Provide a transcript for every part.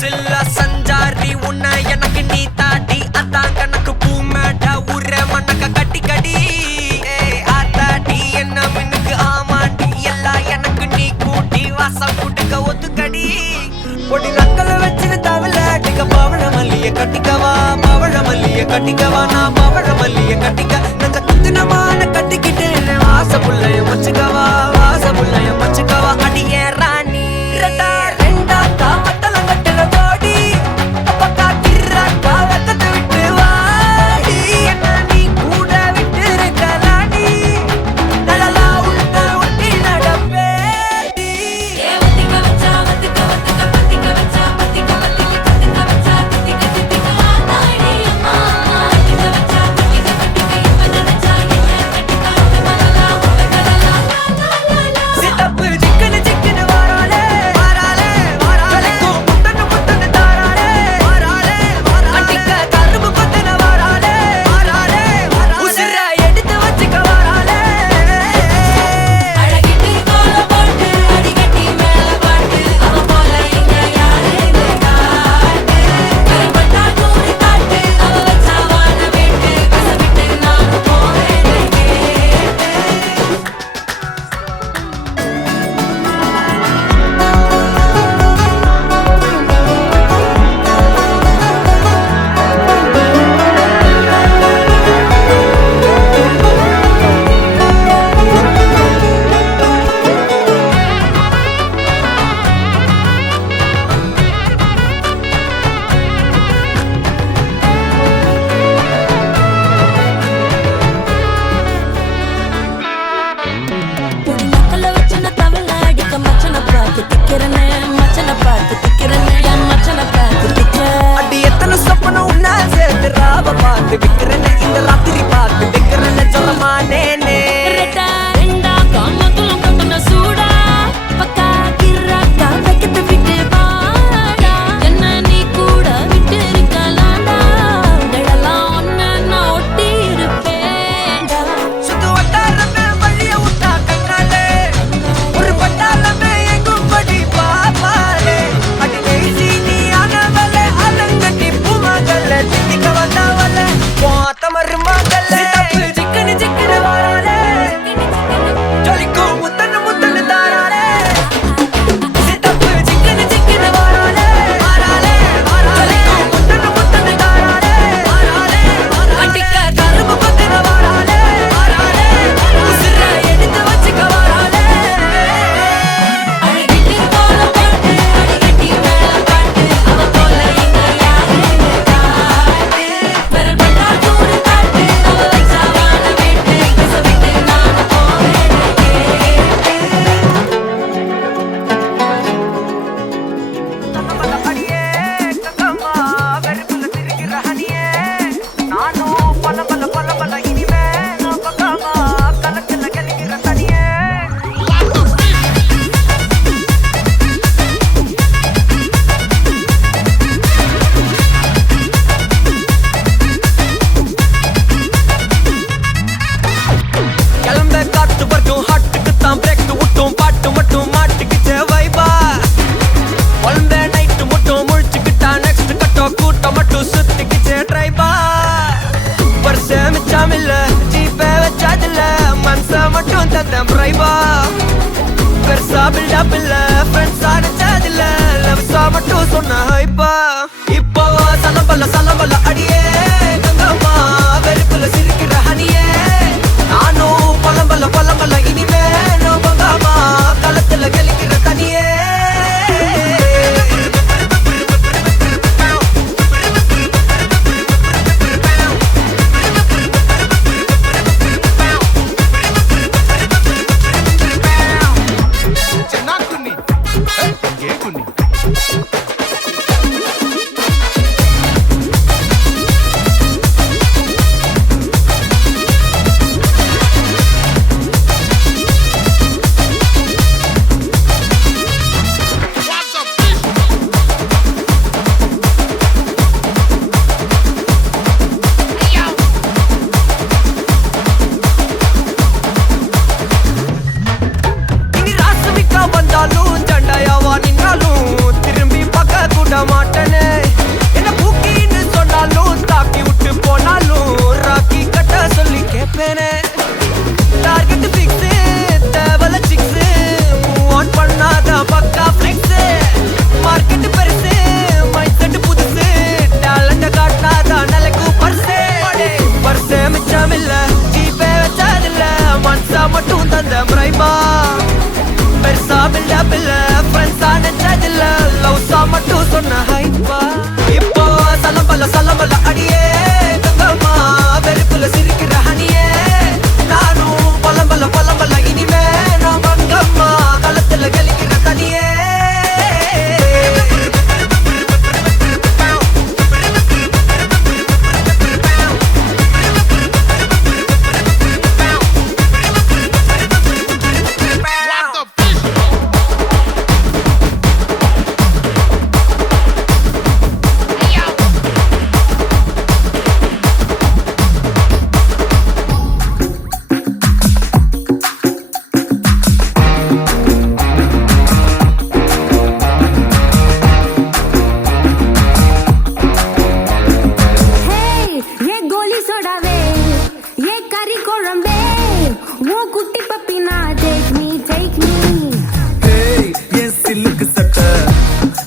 சில்ல சஞ்சாரி உன்னை எனக்கு நீ தாட்டி அதான் கணக்கு பூமேட உர மண்ணக்க கட்டி கடி ஆத்தாட்டி என்ன மின்னுக்கு ஆமாண்டி எல்லாம் எனக்கு நீ கூட்டி வாசம் கூட்டுக்க ஒத்துக்கடி பொடி நக்கலை வச்சிரு தவில அடிக்க பவழ மல்லிய கட்டிக்கவா பவழ மல்லிய கட்டிக்கவா நான் பவழ மல்லிய கட்டிக்க நஞ்ச குத்தினமான கட்டிக்கிட்டு வாச புள்ளைய வச்சுக்கவா வாச புள்ளைய வச்சுக்கவா அடியே ராணி ரெண்டா காமத்தல கட்டல தோடி அப்பக்கா கிர்ராக்கா வெத்தத்தை விட்டு வாடி என்ன நீ கூட விட்டு இருக்கலாடி நலலா உள்ள ஒட்டி நடப்பேடி வத்திக்க வச்சா வத்திக்க வத்திக்க பத்திக்க வச்சா பத்திக்க வத்திக்க பத்திக்க வச்சா தித்திக்க தித்திக்க ஆத்தாடி அம்மா வத்திக்க வச்சா பத்திக்க பத்திக்க இப்ப நினைச்சா என்ன கட்டிக்கா மலலா உடலலா லா சித்தப்பு சிக்கன வாராலே வாராலே வாராலே முத்தன முத்தன தாராலே வாராலே வாராலே அட்டிக்க கரும்பு கொத்தன வாராலே வாராலே வாராலே உசிர எடுத்து வச்சுக்க வாராலே அழகிட்டு கோல போட்டு அடிகட்டி மேல பாட்டு அவ போல இங்க யாருன்னு காட்டு கருப்பட்டா கூறி காட்டு அவ வச்சா வான விட்டு கசவிட்டு நானும் போவேன் பொடி நக்கல வச்சன தவள அடிக்க மச்சன பார்த்து திக்கிறனே மச்சன பார்த்து திக்கிறனே என் மச்சன பார்த்து திக்கிற அடி எத்தனை சொப்பனம் உன்னா சேர்த்து ராவ பார்த்து விக்கிறேன்னு இந்த ராத்திரி பார்த்து விக்கிறேன்னு சொல்லமானேனே ரெட்டா ரெண்டா காமத்துலம் கட்டன சூடா பக்கா கிர்ராக்கா வைக்கத்து விட்டு வாடா என்ன நீ கூட விட்டு இருக்கலாம்டா நிழலாம் ஒன்ன நான் ஒட்டி இருப்பேன்டா சுத்து வட்டாரமே வழிய விட்டா கண்ணாலே ஒரு பட்டாளமே எங்கும் படி பாப்பாலே அடி பேசி நீ ஆனவளே அலங்கட்டி பூமகள திட்டிக்க வந்தவளே போத்தமரு மகளே சிக்கன வாராலே ஜொலிக்கும் முத்தன முத்தன தாராலே சித்தப்பு சிக்கன வாராலே வாராலே வாராலே முத்தன முத்தன தாராலே வாராலே அட்டிக்க கரும்பு கொத்தன வாராலே வாராலே உசிர எடுத்து வச்சுக்க வாராலே அழகிட்டு கோல போட்டு அடிகட்டி மேல பாட்டு அவ போல இங்க யாருன்னு காட்டு விரல்பட்டா கூறு காட்டு அவ வச்சா வான விட்டு கசவிட்டு நானும் போவேன் அடியே கங்கம்மா வெறுப்புல திரிக்கிற ஹனியே நானும் பல இனிமே நான் பக்கமா கலக்கல கலிக்கிற தனியே கிளம்ப காத்து வரட்டும் ஹாட்டுக்கு தான் பிரேக் விட்டும் பாட்டு மட்டும் மாட்டுக்கிச்சே வைபா ஒன்பே நைட்டு மட்டும் முழிச்சுக்கிட்டா நெக்ஸ்ட் கட்டோ கூட்டம் மட்டும் சுத்திக்கிச்சே ட்ரைபா வருஷம் மிச்சம் இல்ல ஜீப்பே வச்சாதில்ல மனச மட்டும் தந்தேன் பிரைபா பெருசா பில்டப் இல்ல ஃப்ரெண்ட்ஸா நினைச்சதில்ல லவ்ஸா மட்டும் சொன்ன ஹைப்பா இப்போ சலம்பல அடியே கங்கம்மா வெறுப்புல சிரிக்கிற ஹனியே நானும் பலம்பல இனிமே நோ பங்கம்மா களத்துல கலிக்கிற தனியே చెన్నాకుని ఏకుని இனி ராசுமிக்கா வந்தாலும் ஜண்டாயாவா நின்னாலும் திரும்பி பார்க்க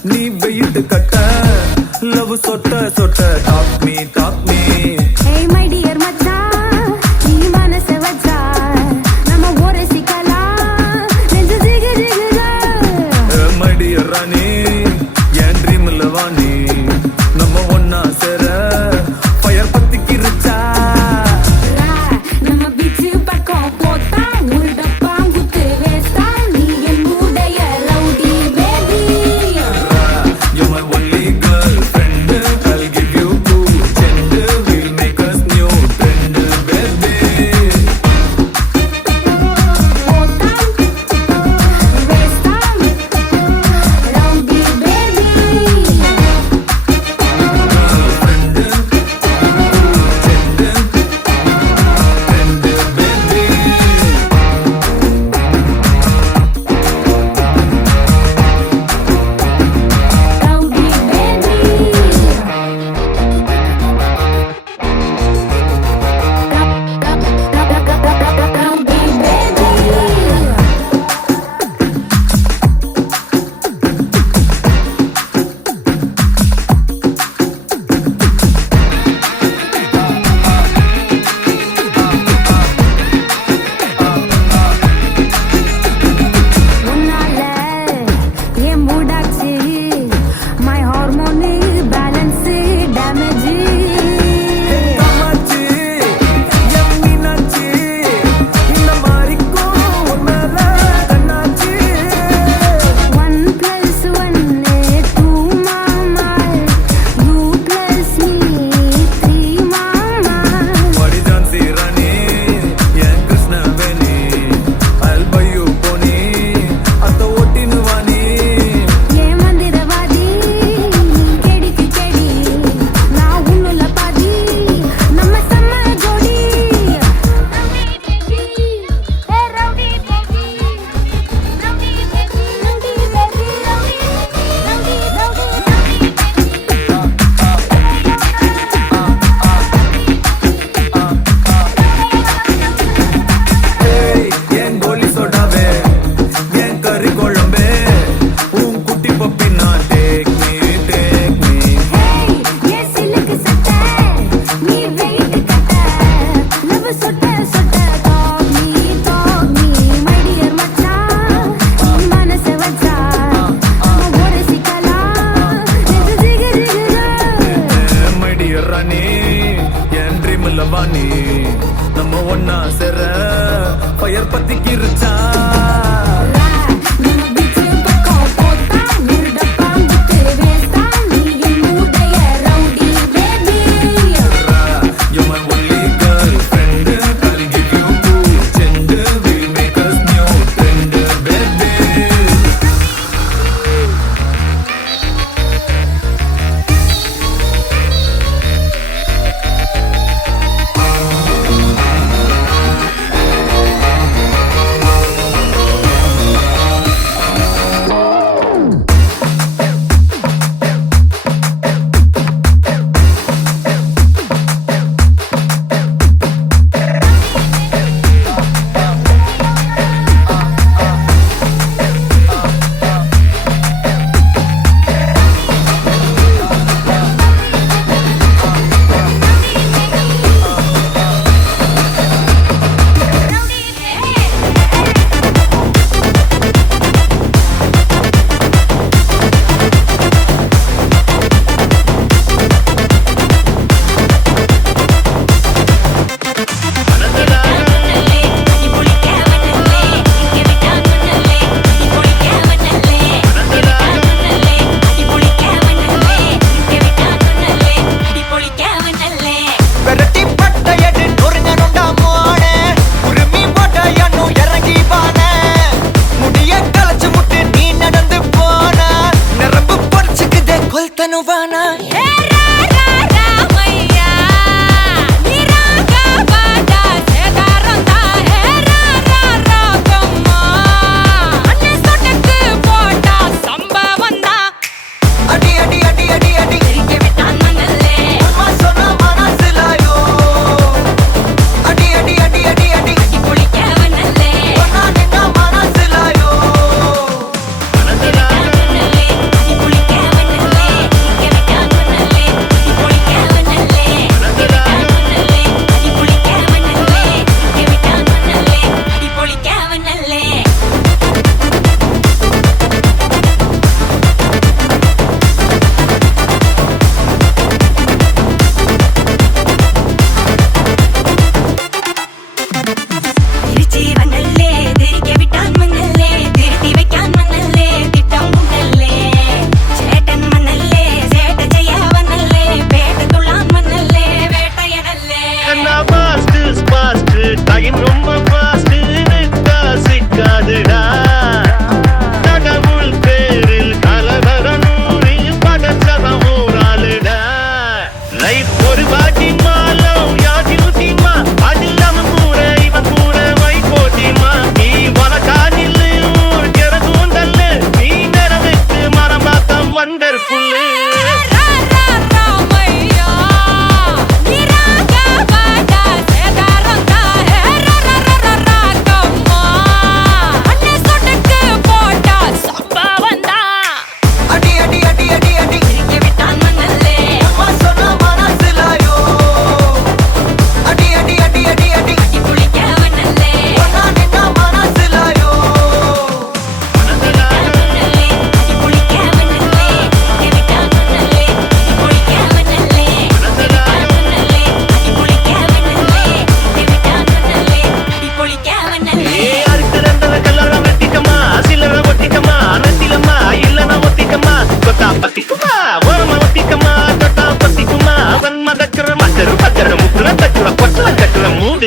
நீ வெயிட் கட்ட லவ் சொட்ட சொட்ட top me Hey my dear மச்சான் நீ மனச வச்சா நம்ம ஒரு சிக்கலாம் நெஞ்சு ஜிகு ஜிகுதா மடிய ராணி என் ட்ரீம்ல வாணி நம்ம ஒன்னா சேர ஃபயர் பத்திக்கிருச்சா நம்ம பீச் பக்கம் போத்தா ஒரு டப்பா குத்து வேஸ்டா நீ என்னுடைய rowdy baby You're my only girlfriend. I'll give you 2 gender. We'll make us new friend, baby. போத்தா வேஸ்டா rowdy baby Friend, gender, friend, baby. rowdy baby உன்னால ஏன் மூடாச்சு my hormone balance damage Kamakshi, என் மீனாட்சி, இந்த மாறிக்கும் உன் மேல கண்ணாச்சி. 1+1 2 mama you plus me 3 mama வாடி ஜான்சி ராணி, என் Krishnaveni. I'll buy you pony, அத்த ஓட்டின்னு வாணி. ஏன் மந்திரவாதி நீ கெடிக்கு செடி நான் உன்னுல பாதி நம்ம செம்ம ஜோடி rowdy baby rowdy baby rowdy baby rowdy ஏய், என் கோலி சோடாவே, என் கறி குழம்பே, உன் குட்டி பப்பி நான் take me. ஹேய் ஏ சிலுக்கு சட்டை நீ வெயிட் கட்ட லவ் சொட்ட சொட்ட டாக் மீ மை டியர் மச்சான் நீ மனச வச்சா நம்ம ஒரு சிக்கலாம் நெஞ்சு ஜிகு ஜிகுதா My dear ராணி, என் ட்ரீம்ல வாணி. நம்ம ஒன்னா சேர ஃபயர் பத்திக்கிருச்சா நம்ம பீச் பக்கம் போத்தா ஒரு டப்பா குத்து வேஸ்டா நீ என்னுடைய rowdy baby You're my only girlfriend. I'll give you 2 gender. We'll make us new friend, baby. விரட்டி பட்டையடு நொறுங்கணுண்டா மோனே உருமி போட்டையன்னு இறங்கி பானே முடிய களைச்சு முட்டு நீ நடந்து போன நரம்பு பொடிச்சுக்குதே கொல்தனுவானா அடி அடி அடி அடி அடி அம்மா சொன்ன மனசுலாயோ அடி அடி அடி அடி அடி சொன்னா நின்ன மனசுலாயோ குளிக்க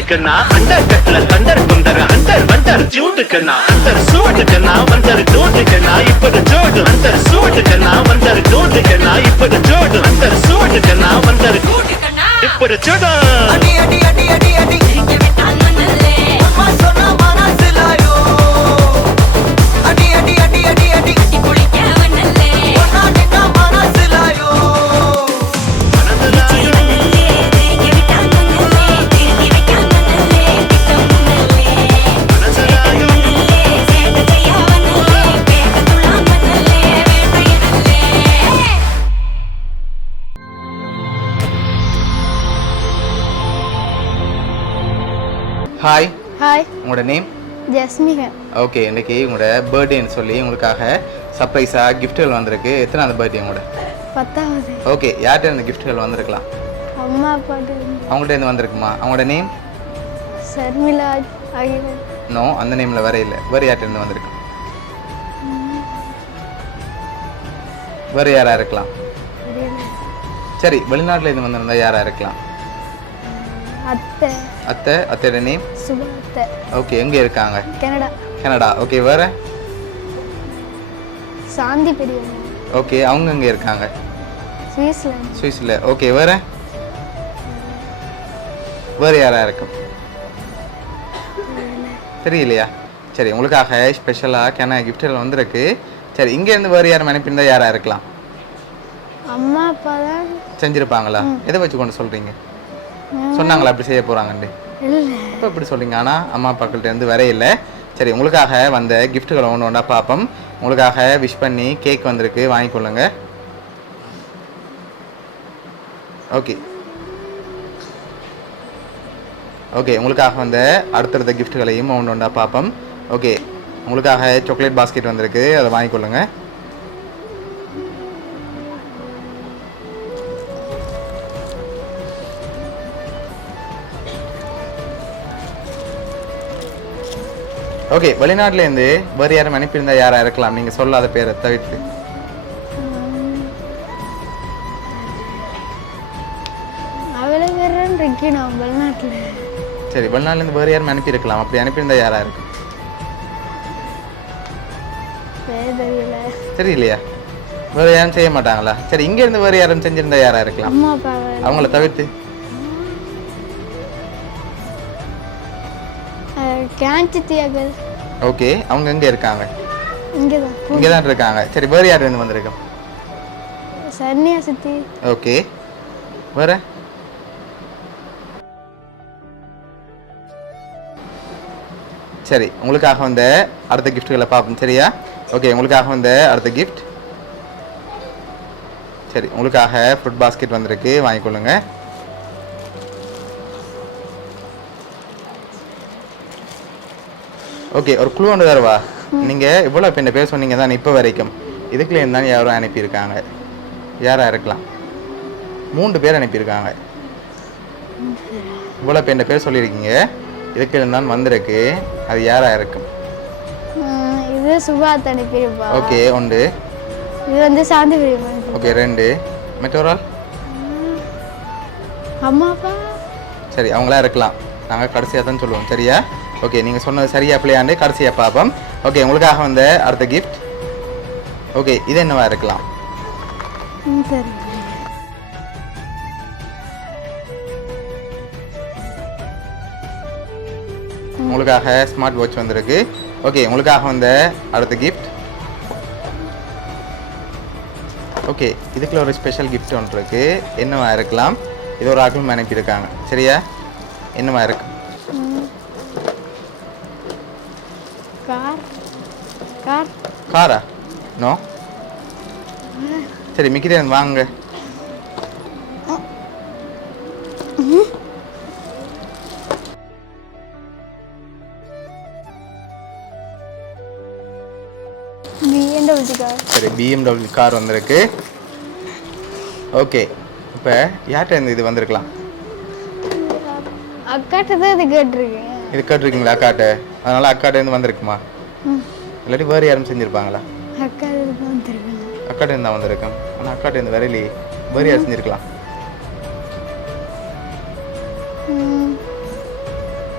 சூட்டுக்குன்னா அண்டர் கட்ல Thunder Gunder under wonder ஜூட்டுக்குன்னா under சூட்டுக்குன்னா வந்தர் ஜூட்டுக்குன்னா இப்பது ஜோடு under சூட்டுக்குன்னா வந்தர் ஜூட்டுக்குன்னா இப்பது ஜோடு under சூட்டுக்குன்னா வந்தர் இப்பது ஜோடு அடி அடி அடி அடி அடி சிரிக்க விட்டால் மண்ணல்லே அம்மா சொன்ன மனசிலாயோ அடி அடி அடி அடி அடி கட்டி குளிக்க மண்ணல்லே ஒன்னா நின்னா மனசிலாயோ சிரிக்க விட்டால் மண்ணல்லே திரும்பி வைக்கால் மண்ணல்லே பித்தம் மண்ணல்லே மண்ணல்லே சேட்ட செய்ய மண்ணல்லே பேக்கத்துள்ள மண்ணல்லே வேட்டையனல்லே ஹாய், ஹாய் உங்களோட நேம்? ஜஸ்மிகன் ஓகே, இன்னைக்கு உங்களோட பர்த்டேன்னு சொல்லி உங்களுக்காக சர்ப்ரைஸாக கிஃப்ட்டுகள் வந்திருக்கு. எத்தனாவது பர்த்டே உங்களோட? 10வது ஓகே, யார்கிட்ட இருந்து கிஃப்ட்டுகள் வந்திருக்கலாம்? அம்மா அப்பாட்டு அவங்கள்ட்ட இருந்து வந்திருக்குமா? அவங்களோட நேம்? ஷர்மிளா ஆகியோர் நோ, அந்த நேமில் வேற இல்லை. வேறு யார்கிட்ட இருந்து வந்திருக்கு? வேறு யாராக இருக்கலாம்? சரி, வெளிநாட்டில் இருந்து வந்திருந்தா யாராக இருக்கலாம்? அத்தை அத்தையோட நேம்? சுபா அத்தை ஓகே, எங்கே இருக்காங்க? Canada Canada. ஓகே, வேறு? சாந்தி பெரியம்மா ஓகே, அவங்க எங்கே இருக்காங்க? சுவிஸ்லாந்து சுவிஸில். ஓகே, வேறு? வேறு யாராக இருக்கும்? தெரியலையா? சரி, உங்களுக்காக ஸ்பெஷலாக கிஃப்ட்டுகள் வந்திருக்கு. சரி, இங்கேருந்து வேறு யாரும் அனுப்பியிருந்தா யாராக இருக்கலாம்? அம்மா அப்பா தான் செஞ்சுருப்பாங்களா? எதை வச்சு கொண்டு சொல்கிறீங்க? சொன்னாங்களா அப்படி செய்ய போகிறாங்கன்னு? இல்லை அப்போ இப்படி சொல்லிங்க. ஆனால் அம்மா அப்பாக்கள்ட்ட இருந்து வேற இல்லை. சரி, உங்களுக்காக வந்த கிஃப்ட்டுகளை ஒன்று ஒன்றா பார்ப்போம். உங்களுக்காக விஷ் பண்ணி கேக் வந்திருக்கு, வாங்கிக்கொள்ளுங்க. ஓகே ஓகே, உங்களுக்காக வந்த அடுத்தடுத்த கிஃப்ட்டுகளையும் ஒன்று ஒன்றா பார்ப்போம். ஓகே, உங்களுக்காக சாக்லேட் பாஸ்கெட் வந்திருக்கு, அதை வாங்கிக்கொள்ளுங்க. ஓகே, வெளிநாட்டிலேருந்து வேறு யாரும் அனுப்பியிருந்தா யாராக இருக்கலாம்? நீங்கள் சொல்லாத பேரை தவிர்த்து. அவளை வேறன்னு இருக்கணும் வெளிநாட்டில் சரி, வெளிநாட்டிலேருந்து வேறு யாரும் அனுப்பியிருக்கலாம். அப்படி அனுப்பியிருந்தா யாராக இருக்கு? தெரியல தெரியலையா? வேறு யாரும் செய்ய மாட்டாங்களா? சரி, இங்கேருந்து வேறு யாரும் செஞ்சிருந்தா யாராக இருக்கலாம்? அம்மா அப்பா அவங்கள தவிர்த்து. கேன்சித்தியாக்கள் ஓகே, அவங்க எங்கே இருக்காங்க? இங்கே தான் இங்கே தான் இருக்காங்க. சரி, வேறு யார் இருந்து வந்திருக்கோம்? சன்னியா சித்தி ஓகே, வேறு? சரி, உங்களுக்காக வந்த அடுத்த கிஃப்ட்டுகளை பார்ப்போம். சரியா? ஓகே, உங்களுக்காக வந்த அடுத்த கிஃப்ட். சரி, உங்களுக்காக ஃப்ரூட் பாஸ்கெட் வந்திருக்கு, வாங்கிக்கொள்ளுங்க. ஓகே, ஒரு குழு ஒன்று தருவா. நீங்கள் இவ்வளோ இப்போ இந்த பேர் சொன்னீங்க தான் இப்போ வரைக்கும். இதுக்குள்ளே இருந்தாலும் யாரும் அனுப்பியிருக்காங்க. யாராக இருக்கலாம்? 3 பேர் அனுப்பியிருக்காங்க. இவ்வளோ இப்போ இந்த பேர் சொல்லியிருக்கீங்க, இதுக்கு இருந்தாலும் வந்திருக்கு. அது யாராக இருக்கும்? இது சுபா அத்தை அனுப்பியிருப்பா ஓகே, 1. இது வந்து சாந்தி பெரியம்மா ஓகே, 2. மற்றொரு ஆள்? அம்மா அப்பா சரி, அவங்களா இருக்கலாம். நாங்கள் கடைசியாக தான் சொல்லுவோம். சரியா? ஓகே, நீங்கள் சொன்னது சரியா பிள்ளையாண்டு கடைசியாக பார்ப்போம். ஓகே, உங்களுக்காக வந்த அடுத்த கிஃப்ட். ஓகே, இது என்னவா இருக்கலாம்? சரி உங்களுக்காக ஸ்மார்ட் வாட்ச் வந்திருக்கு. ஓகே, உங்களுக்காக வந்த அடுத்த கிஃப்ட். ஓகே, இதுக்குள்ள ஒரு ஸ்பெஷல் கிஃப்ட் ஒன்று இருக்கு. என்னவா இருக்கலாம்? இது ஒரு ஆக்கள் அனுப்பியிருக்காங்க. சரியா? என்னவா இருக்கு? கார் கார் காரா? நோ. சரி, மிக்கிட்டே வாங்க. BMW கார் சரி, BMW கார் வந்திருக்கு. ஓகே, இப்போ யார்கிட்ட இருந்து இது வந்திருக்கலாம்? அக்காட்ட தான் இது கேட்டிருக்கேன். இது கேட்டிருக்கீங்களா அக்காட்ட? அதனால அக்காட்ட இருந்து வந்திருக்குமா? இல்லாட்டி வேறு யாரும் செஞ்சுருப்பாங்களா? அக்கா இதுக்கு வந்துருக்கேன். அக்காட்ட இருந்து தான் வந்திருக்கேன். ஆனால் அக்காட்ட இருந்து வரையிலேயே வேறு யார் செஞ்சுருக்கலாம்?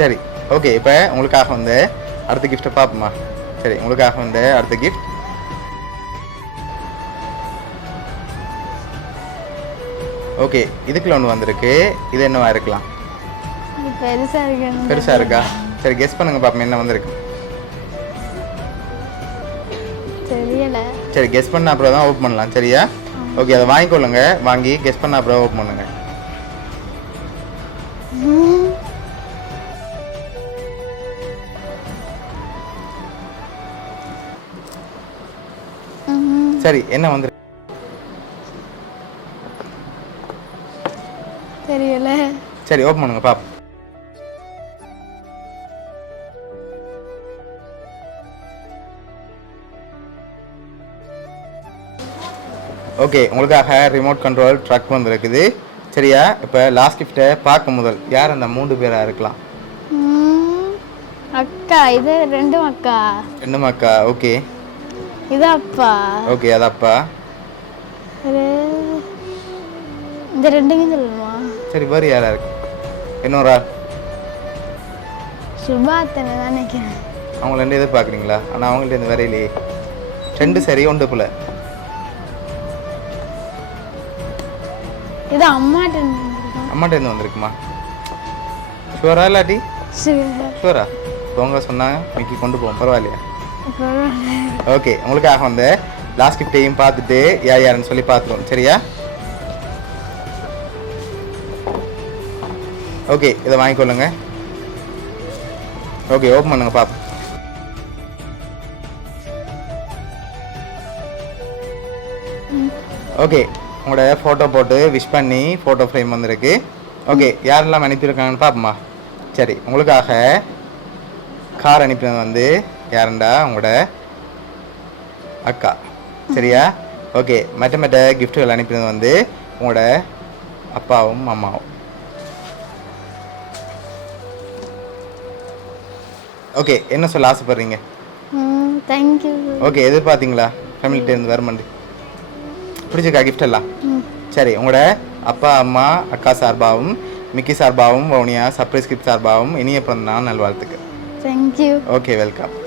சரி ஓகே இப்போ உங்களுக்காக வந்து அடுத்த கிஃப்ட்டை பார்ப்போமா சரி உங்களுக்காக வந்து அடுத்த கிஃப்ட் ஓகே இதுக்குள்ள ஒன்று வந்திருக்கு இது என்னவா இருக்கலாம் பெருசா இருக்கு பெருசா இருக்கா சரி கெஸ் பண்ணுங்க பாப்போம் என்ன வந்திருக்கு தெரியல சரி கெஸ் பண்ண அப்புறம் தான் ஓப்பன் பண்ணலாம் சரியா ஓகே அதை வாங்கிக்கொள்ளுங்க வாங்கி கெஸ் பண்ண அப்புறம் ஓப்பன் பண்ணுங்க சரி என்ன வந்திருக்கு தெரியல சரி ஓப்பன் பண்ணுங்க பாப்போம் ஓகே உங்களுக்காக ரிமோட் கண்ட்ரோல் ட்ரக் வந்திருக்குது சரியா இப்போ லாஸ்ட் கிஃப்ட்டை பார்க்க முதல் யார் அந்த 3 பேராக இருக்கலாம் அக்கா இது ரெண்டும் அக்கா ரெண்டும் அக்கா ஓகே இது அப்பா ஓகே அது அப்பா இந்த ரெண்டுமே சொல்லணுமா சரி வேறு யாரா இருக்கு இன்னொரு ஆள் சுபாத்தனை தான் நினைக்கிறேன் அவங்க 2 எதிர்பார்க்குறீங்களா ஆனால் அவங்கள்ட்ட இருந்து வரையிலே 2 சரி 1 போல இது அம்மாட்ட அம்மாட்ட இருந்து வந்திருக்குமா ஷுவரா இல்லாட்டி ஷுவரா போங்க சொன்னாங்க இன்னைக்கு கொண்டு போவோம் பரவாயில்லையா ஓகே உங்களுக்காக வந்து லாஸ்ட் கிஃப்டையும் பார்த்துட்டு யார் யாருன்னு சொல்லி பார்த்துருவோம் சரியா ஓகே இதை வாங்கிக்கொள்ளுங்க ஓகே ஓப்பன் பண்ணுங்க பாப்போம் ஓகே உங்களோட ஃபோட்டோ போட்டு விஷ் பண்ணி ஃபோட்டோ ஃப்ரேம் வந்திருக்கு ஓகே யாரெல்லாம் அனுப்பியிருக்காங்கன்னு பார்ப்போமா சரி உங்களுக்காக கார் அனுப்பினது வந்து யாருண்டா உங்களோட அக்கா சரியா ஓகே மற்ற கிஃப்ட்டுகள் அனுப்பினது வந்து உங்களோட அப்பாவும் அம்மாவும் ஓகே என்ன சொல்ல ஆசைப்படுறீங்க தேங்க்யூ ஓகே எதிர்பார்த்தீங்களா ஃபேமிலிட்ட இருந்து வரமாண்டி பிடிச்சிருக்கா கிஃப்ட் எல்லாம் சரி உங்களோட அப்பா அம்மா அக்கா சார்பாகவும் மிக்கி சார்பாகவும் வவுனியா சர்ப்ரைஸ் கிஃப்ட் சார்பாகவும் இனிய பிறந்த நாள் நல்வாழ்த்துக்கு தேங்க்யூ ஓகே வெல்கம்